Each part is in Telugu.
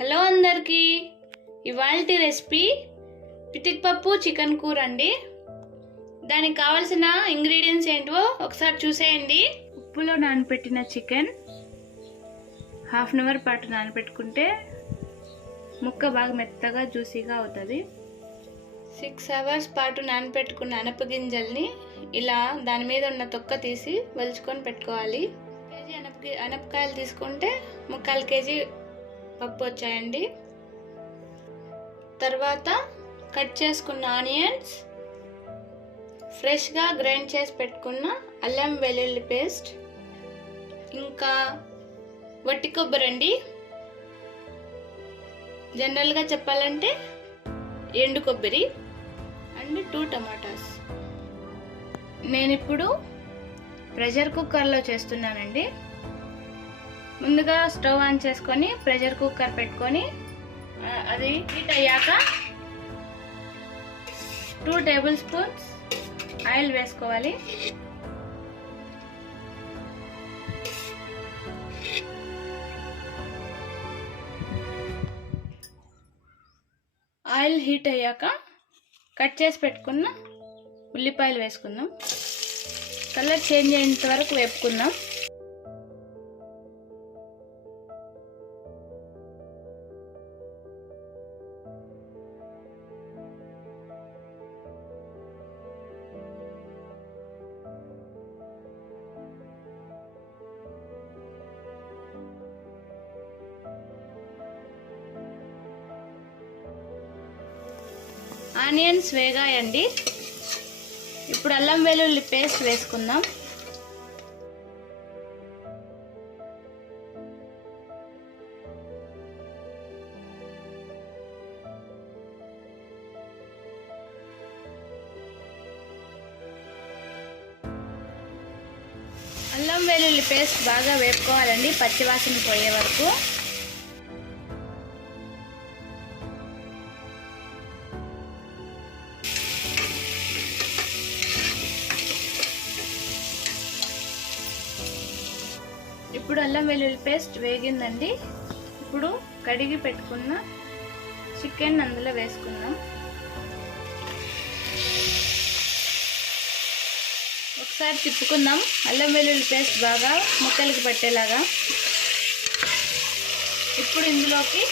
హలో అందరికీ, ఇవాల్టి రెసిపీ పితిక్ పప్పు చికెన్ కూర అండి. దానికి కావాల్సిన ఇంగ్రీడియంట్స్ ఏంటో ఒకసారి చూసేయండి. ఉప్పులో నానబెట్టిన చికెన్ హాఫ్ అన్ అవర్ పాటు నానబెట్టుకుంటే ముక్క బాగా మెత్తగా జ్యూసీగా అవుతుంది. 6 అవర్స్ పాటు నానబెట్టుకున్న అనపగింజల్ని ఇలా దాని మీద ఉన్న తొక్క తీసి వలుచుకొని పెట్టుకోవాలి. కేజీ అనపకాయలు తీసుకుంటే 3/4 కేజీ పప్పు వచ్చాయండి. తర్వాత కట్ చేసుకున్న ఆనియన్స్, ఫ్రెష్గా గ్రైండ్ చేసి పెట్టుకున్న అల్లం వెల్లుల్లి పేస్ట్, ఇంకా వట్టి కొబ్బరి అండి. జనరల్గా చెప్పాలంటే ఎండు కొబ్బరి అండ్ 2 టమాటాస్. నేను ఇప్పుడు ప్రెషర్ కుక్కర్లో చేస్తున్నానండి. ముందుగా స్టవ్ ఆన్ చేసుకొని ప్రెషర్ కుక్కర్ పెట్టుకొని అది హీట్ అయ్యాక 2 టేబుల్ స్పూన్స్ ఆయిల్ వేసుకోవాలి. ఆయిల్ హీట్ అయ్యాక కట్ చేసి పెట్టుకున్న ఉల్లిపాయలు వేసుకుందాం. కలర్ చేంజ్ అయ్యేంత వరకు వేపుకుందాం. ఆనియన్స్ వేగాయండి. ఇప్పుడు అల్లం వెల్లుల్లి పేస్ట్ వేసుకుందాం. అల్లం వెల్లుల్లి పేస్ట్ బాగా వేపుకోవాలండి, పచ్చివాసన పోయే వరకు. ఇప్పుడు అల్లం వెల్లుల్లి పేస్ట్ వేగిందండి. ఇప్పుడు కడిగి పెట్టుకున్న చికెన్ అందులో వేసుకుందాం. ఒకసారి తిప్పుకుందాం, అల్లం వెల్లుల్లి పేస్ట్ బాగా ముక్కలకి పట్టేలాగా. ఇప్పుడు ఇందులోకి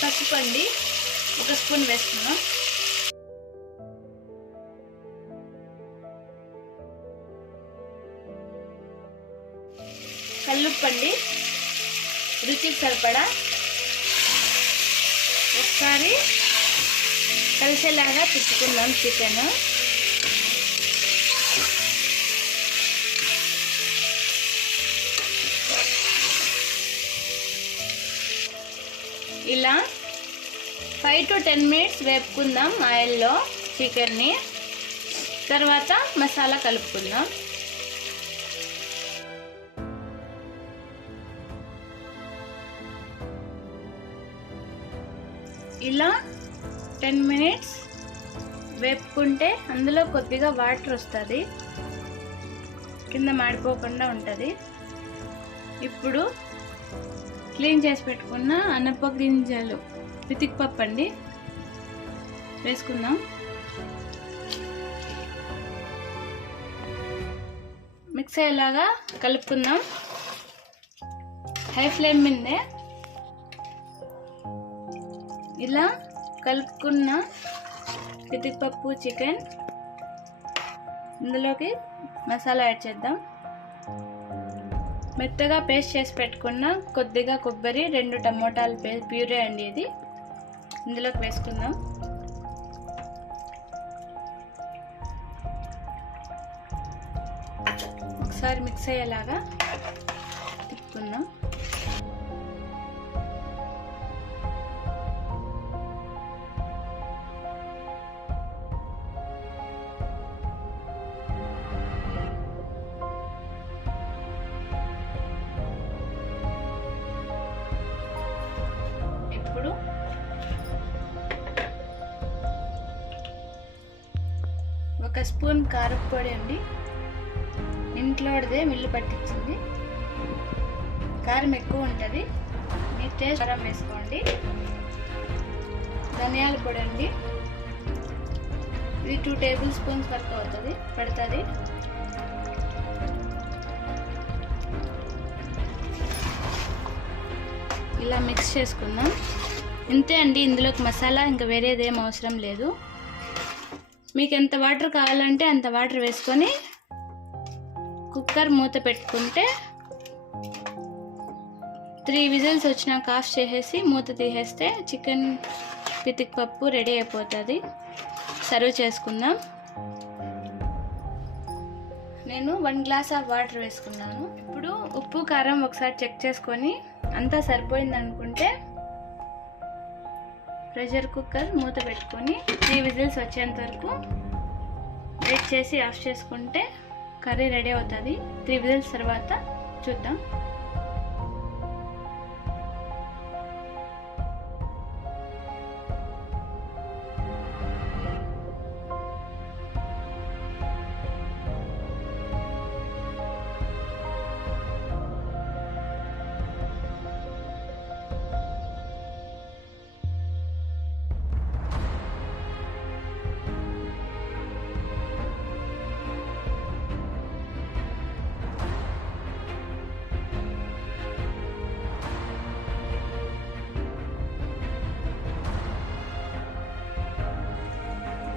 పసుపు అండి 1 స్పూన్ వేసుకుందాం. కల్లుప్పండి రుచికి సరిపడా. ఒకసారి కలిసేలాగా తిప్పుకుందాం చికెన్. ఇలా 5 to 10 మినిట్స్ వేపుకుందాం ఆయిల్లో చికెన్ని. తర్వాత మసాలా కలుపుకుందాం. ఇలా 10 మినిట్స్ వేపుకుంటే అందులో కొద్దిగా వాటర్ వస్తుంది, కింద మాడిపోకుండా ఉంటుంది. ఇప్పుడు క్లీన్ చేసి పెట్టుకున్న అనపగింజలు పితిక్ పప్పు అండి వేసుకుందాం. మిక్స్ అయ్యేలాగా కలుపుకుందాం. హై ఫ్లేమ్ మీదే ఇలా కలుపుకున్న పితిక్ పప్పు చికెన్ ఇందులోకి మసాలా యాడ్ చేద్దాం. మెత్తగా పేస్ట్ చేసి పెట్టుకున్న కొద్దిగా కొబ్బరి, 2 టమోటాలు ప్యూరే అండి ఇది ఇందులోకి వేసుకుందాం. ఒకసారి మిక్స్ అయ్యేలాగా తిప్పుకుందాం. ఇప్పుడు 1 స్పూన్ కారపొడి అండి, ఇంట్లోదే మిల్లు పట్టించింది. కారం ఎక్కువ ఉంటుంది, మీ టేస్ట్ కారం వేసుకోండి. ధనియాల పొడి అండి, ఇది 2 టేబుల్ స్పూన్స్ వరకు పడుతుంది. ఇలా మిక్స్ చేసుకుందాం. ఇంతే అండి, ఇందులోకి మసాలా ఇంకా వేరేదేం అవసరం లేదు. మీకు ఎంత వాటర్ కావాలంటే అంత వాటర్ వేసుకొని కుక్కర్ మూత పెట్టుకుంటే 3 విజిల్స్ వచ్చినాక ఆఫ్ చేసేసి మూత తీసేస్తే చికెన్ పితిక్ పప్పు రెడీ అయిపోతుంది. సర్వ్ చేసుకుందాం. నేను 1 గ్లాస్ ఆఫ్ వాటర్ వేసుకున్నాను. ఇప్పుడు ఉప్పు కారం ఒకసారి చెక్ చేసుకొని అంతా సరిపోయింది అనుకుంటే ప్రెషర్ కుక్కర్ మూత పెట్టుకొని 3 విజిల్స్ వచ్చేంత వరకు వెయిట్ చేసి ఆఫ్ చేసుకుంటే కర్రీ రెడీ అవుతుంది. 3 విజిల్స్ తర్వాత చూద్దాం.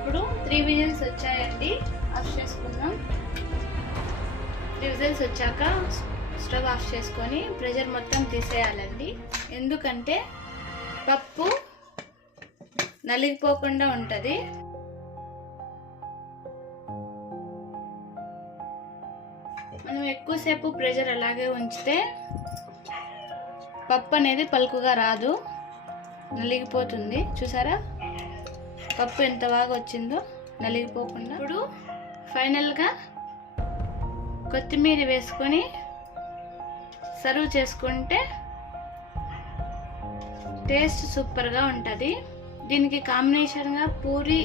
ఇప్పుడు 3 విజిల్స్ వచ్చాయండి, ఆఫ్ చేసుకుందాం. 3 విజిల్స్ వచ్చాక స్టవ్ ఆఫ్ చేసుకొని ప్రెషర్ మొత్తం తీసేయాలండి. ఎందుకంటే పప్పు నలిగిపోకుండా ఉంటుంది. మనం ఎక్కువసేపు ప్రెషర్ అలాగే ఉంచితే పప్పు అనేది పలుకుగా రాదు, నలిగిపోతుంది. చూసారా పప్పు ఎంత బాగా వచ్చిందో నలిగిపోకుండా. ఇప్పుడు ఫైనల్గా కొత్తిమీర వేసుకొని సర్వ్ చేసుకుంటే టేస్ట్ సూపర్గా ఉంటుంది. దీనికి కాంబినేషన్గా పూరి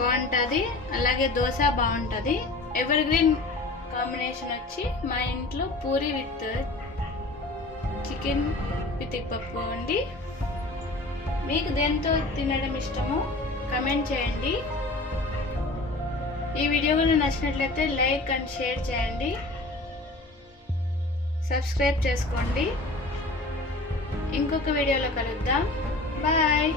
బాగుంటుంది, అలాగే దోశ బాగుంటుంది. ఎవర్ గ్రీన్ కాంబినేషన్ వచ్చి మా ఇంట్లో పూరి విత్ చికెన్ పితిక్ పప్పు అండి. మీకు దేంతో తినడం ఇష్టమో కమెంట్ చేయండి. ఈ వీడియో కూడా నచ్చినట్లయితే లైక్ అండ్ షేర్ చేయండి, సబ్స్క్రైబ్ చేసుకోండి. ఇంకొక వీడియోలో కలుద్దాం. బాయ్.